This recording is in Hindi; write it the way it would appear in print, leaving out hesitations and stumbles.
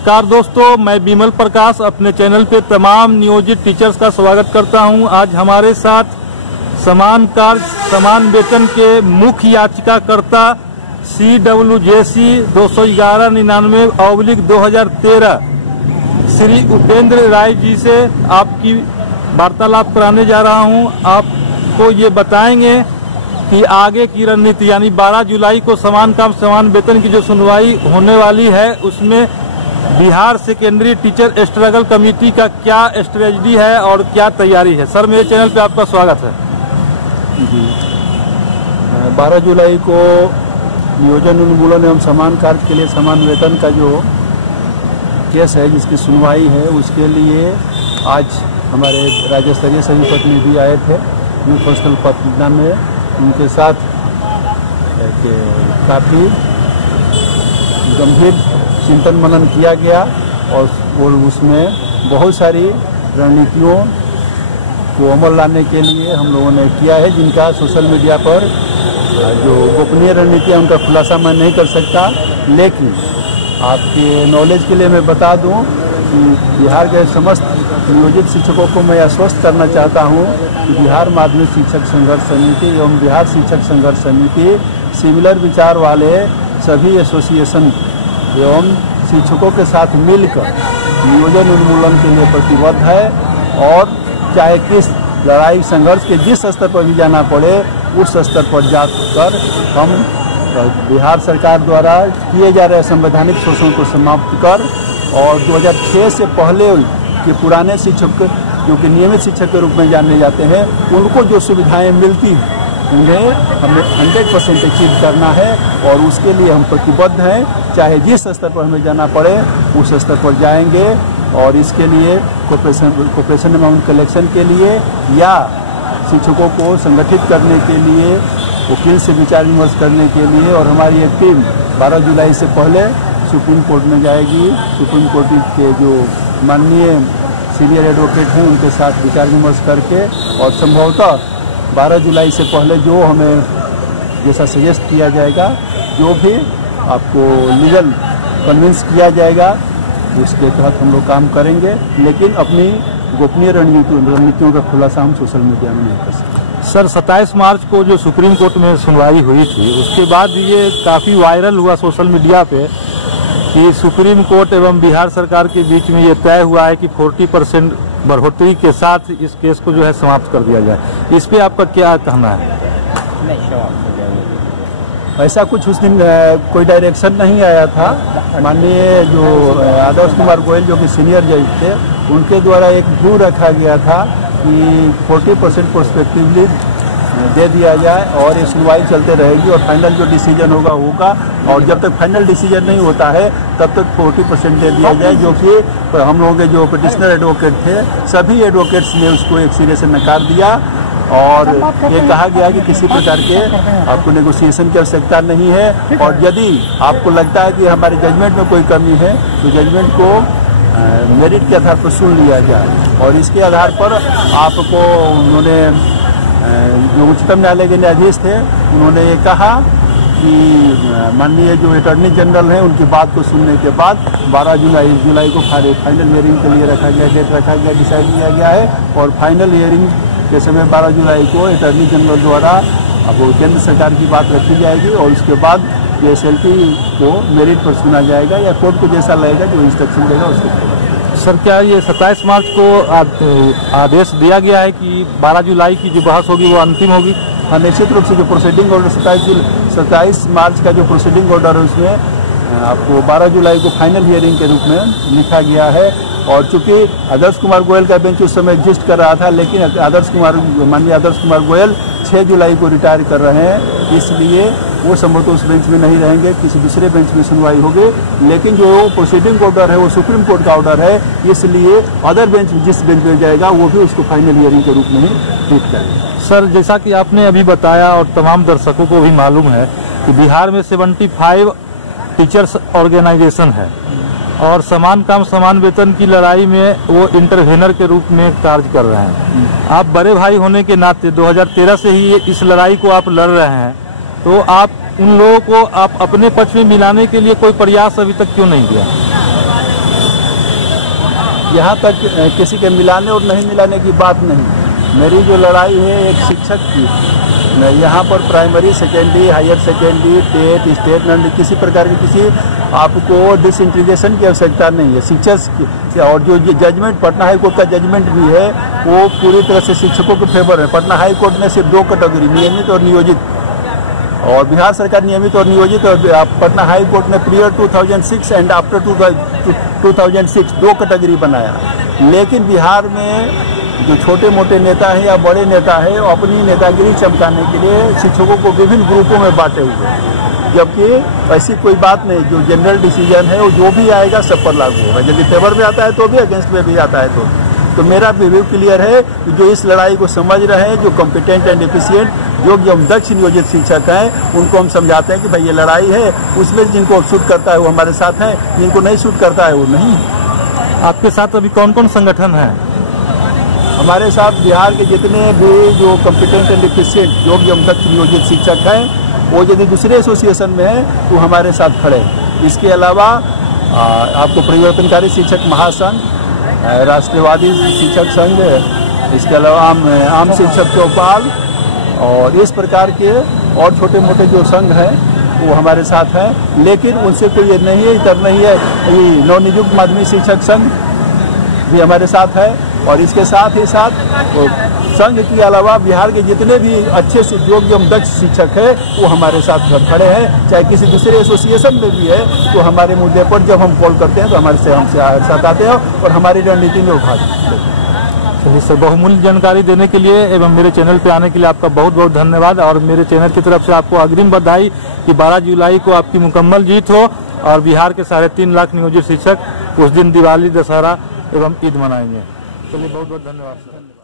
नमस्कार दोस्तों, मैं विमल प्रकाश अपने चैनल पे तमाम नियोजित टीचर्स का स्वागत करता हूं। आज हमारे साथ समान कार्य समान वेतन के मुख्य याचिकाकर्ता CWJC 21199/2013 श्री उपेंद्र राय जी से आपकी वार्तालाप कराने जा रहा हूं। आपको ये बताएंगे कि आगे की रणनीति यानी 12 जुलाई को समान काम समान वेतन की जो सुनवाई होने वाली है उसमें Bihar secondary teacher struggle committee का क्या स्ट्रेटजी है और क्या तैयारी है। सर, मेरे चैनल पे आपका स्वागत है जी। 12 जुलाई को नियोजन उन्मूलन एवं समान कार्य के लिए समान वेतन का जो केस है जिसकी सुनवाई है उसके लिए आज हमारे राज्य स्तरीय सभी प्रतिनिधि आए थे यूथ हॉस्टल पटना में। उनके साथ काफ़ी गंभीर चिंतन मनन किया गया और उसमें बहुत सारी रणनीतियों को अमल लाने के लिए हम लोगों ने किया है, जिनका सोशल मीडिया पर जो गोपनीय रणनीति है उनका खुलासा मैं नहीं कर सकता। लेकिन आपके नॉलेज के लिए मैं बता दूं कि बिहार के समस्त नियोजित शिक्षकों को मैं आश्वस्त करना चाहता हूं कि बिहार माध्यमिक शिक्षक संघर्ष समिति एवं बिहार शिक्षक संघर्ष समिति सिमिलर विचार वाले सभी एसोसिएशन एवं शिक्षकों के साथ मिलकर नियोजन उन्मूलन के लिए प्रतिबद्ध है और चाहे किस लड़ाई संघर्ष के जिस स्तर पर भी जाना पड़े उस स्तर पर जाकर हम बिहार सरकार द्वारा किए जा रहे संवैधानिक शोषण को समाप्त कर और 2006 से पहले के पुराने शिक्षक जो कि नियमित शिक्षक के रूप में जाने जाते हैं उनको जो सुविधाएं मिलती हैं उन्हें हमें 100% अचीव करना है और उसके लिए हम प्रतिबद्ध हैं। चाहे जिस स्तर पर हमें जाना पड़े उस स्तर पर जाएंगे और इसके लिए कॉर्पोरेशन अमाउंट कलेक्शन के लिए या शिक्षकों को संगठित करने के लिए वकील से विचार विमर्श करने के लिए और हमारी ये टीम 12 जुलाई से पहले सुप्रीम कोर्ट में जाएगी। सुप्रीम कोर्ट के जो माननीय सीनियर एडवोकेट हैं उनके साथ विचार विमर्श करके और संभवतः 12 जुलाई से पहले जो हमें जैसा सजेस्ट किया जाएगा, जो भी आपको लीगल कन्विंस किया जाएगा उसके तहत हम लोग काम करेंगे, लेकिन अपनी गोपनीय रणनीतियों का खुलासा हम सोशल मीडिया में नहीं कर सकते। सर, 27 मार्च को जो सुप्रीम कोर्ट में सुनवाई हुई थी उसके बाद ये काफ़ी वायरल हुआ सोशल मीडिया पे कि सुप्रीम कोर्ट एवं बिहार सरकार के बीच में ये तय हुआ है कि 40% बढ़ोतरी के साथ इस केस को जो है समाप्त कर दिया जाए। इस पे आपका क्या कहना है? ऐसा कुछ उस दिन कोई डायरेक्शन नहीं आया था। माननीय जो आदर्श कुमार गोयल जो कि सीनियर जज थे उनके द्वारा एक व्यू रखा गया था कि 40% प्रोस्पेक्टिवली दे दिया जाए और ये सुनवाई चलते रहेगी और फाइनल जो डिसीजन होगा और जब तक फाइनल डिसीजन नहीं होता है तब तक 40% दे दिया जाए, जो कि हम लोगों के जो पिटिशनर एडवोकेट थे सभी एडवोकेट्स ने उसको एक सिरे से नकार दिया और ये कहा गया कि किसी प्रकार के आपको नेगोशिएशन की आवश्यकता नहीं है और यदि आपको लगता है कि हमारे जजमेंट में कोई कमी है तो जजमेंट को मेरिट के आधार पर सुन लिया जाए और इसके आधार पर आपको उन्होंने जो उच्चतम न्यायालय के न्यायाधीश थे उन्होंने ये कहा कि माननीय जो अटॉर्नी जनरल हैं उनकी बात को सुनने के बाद 12 जुलाई को फाइनल हियरिंग के लिए रखा गया, डेट रखा गया, डिसाइड किया गया है और फाइनल हियरिंग के समय 12 जुलाई को अटॉर्नी जनरल द्वारा अब केंद्र सरकार की बात रखी जाएगी और उसके बाद SLP को मेरिट पर सुना जाएगा या कोर्ट को जैसा लगेगा जो इंस्ट्रक्शन देगा उसको। सर, क्या ये 27 मार्च को आदेश दिया गया है कि 12 जुलाई की जो बहस होगी वो अंतिम होगी? हाँ, निश्चित रूप से जो प्रोसीडिंग ऑर्डर 27 मार्च का जो प्रोसीडिंग ऑर्डर है उसमें आपको 12 जुलाई को फाइनल हियरिंग के रूप में लिखा गया है और चूंकि आदर्श कुमार गोयल का बेंच उस समय एग्जिस्ट कर रहा था लेकिन माननीय आदर्श कुमार गोयल 6 जुलाई को रिटायर कर रहे हैं, इसलिए वो संभवतः उस बेंच में नहीं रहेंगे, किसी दूसरे बेंच में सुनवाई होगी। लेकिन जो प्रोसीडिंग ऑर्डर है वो सुप्रीम कोर्ट का ऑर्डर है, इसलिए अदर बेंच जिस बेंच में जाएगा वो भी उसको फाइनल हियरिंग के रूप में ही ट्रीट करेगा। सर, जैसा कि आपने अभी बताया और तमाम दर्शकों को भी मालूम है कि बिहार में 75 टीचर्स ऑर्गेनाइजेशन है और समान काम समान वेतन की लड़ाई में वो इंटरवेनर के रूप में कार्य कर रहे हैं। आप बड़े भाई होने के नाते 2013 से ही इस लड़ाई को आप लड़ रहे हैं, तो आप उन लोगों को आप अपने पक्ष में मिलाने के लिए कोई प्रयास अभी तक क्यों नहीं किया? यहाँ तक किसी के मिलाने और नहीं मिलाने की बात नहीं। मेरी जो लड़ाई है एक शिक्षक की, मैं यहाँ पर primary, secondary, higher secondary, TET, state, non, किसी प्रकार की किसी आपको डिसइंटीग्रेशन की आवश्यकता नहीं है। शिक्षक की और जो जजमेंट पटना हाई कोर्ट का जजमेंट भी है वो पूरी तरह से शिक्षकों के फेवर है। पटना हाई कोर्ट ने सिर्फ 2 कैटेगरी, नियमित और नियोजित, और बिहार सरकार नियमित और नियोजित, और पटना हाई कोर्ट ने पीरियड 2006 एंड आफ्टर 2006 2 कैटेगरी बनाया। लेकिन बिहार में जो छोटे मोटे नेता हैं या बड़े नेता हैं, वो अपनी नेतागिरी चमकाने के लिए शिक्षकों को विभिन्न ग्रुपों में बांटे हुए हैं, जबकि ऐसी कोई बात नहीं। जो जनरल डिसीजन है वो जो भी आएगा सब पर लागू होगा। यदि फेवर में आता है तो भी, अगेंस्ट में भी आता है तो मेरा व्यू क्लियर है कि जो इस लड़ाई को समझ रहे हैं, जो कॉम्पिटेंट एंड एफिशिएंट, जो हम दक्ष नियोजित शिक्षक हैं, उनको हम समझाते हैं कि भाई ये लड़ाई है, उसमें जिनको सूट करता है वो हमारे साथ हैं, जिनको नहीं सूट करता है वो नहीं। आपके साथ अभी कौन कौन संगठन है? हमारे साथ बिहार के जितने भी जो कॉम्पिटेंट एंड एफिशिएंट योग्य एवं दक्ष नियोजित शिक्षक हैं, वो यदि दूसरे एसोसिएशन में हैं तो हमारे साथ खड़े हैं। इसके अलावा आपको परिवर्तनकारी शिक्षक महासंघ, राष्ट्रवादी शिक्षक संघ, इसके अलावा आम शिक्षक चौपाल और इस प्रकार के और छोटे मोटे जो संघ हैं वो हमारे साथ हैं। लेकिन उनसे कोई ये नहीं है, इतर नहीं है, ये नवनियुक्त माध्यमिक शिक्षक संघ भी हमारे साथ है। और इसके साथ ही साथ संघ के अलावा बिहार के जितने भी अच्छे से योग्य एवं दक्ष शिक्षक है वो हमारे साथ खड़े हैं। चाहे किसी दूसरे एसोसिएशन में भी है तो हमारे मुद्दे पर जब हम कॉल करते हैं तो हमसे साथ आते हैं और हमारी रणनीति में उठा देते हैं। चलिए सर, बहुमूल्य जानकारी देने के लिए एवं मेरे चैनल पे आने के लिए आपका बहुत बहुत धन्यवाद। और मेरे चैनल की तरफ से आपको अग्रिम बधाई कि 12 जुलाई को आपकी मुकम्मल जीत हो और बिहार के 3.5 लाख नियोजित शिक्षक उस दिन दिवाली, दशहरा एवं ईद मनाएंगे। चलिए बहुत बहुत धन्यवाद सर।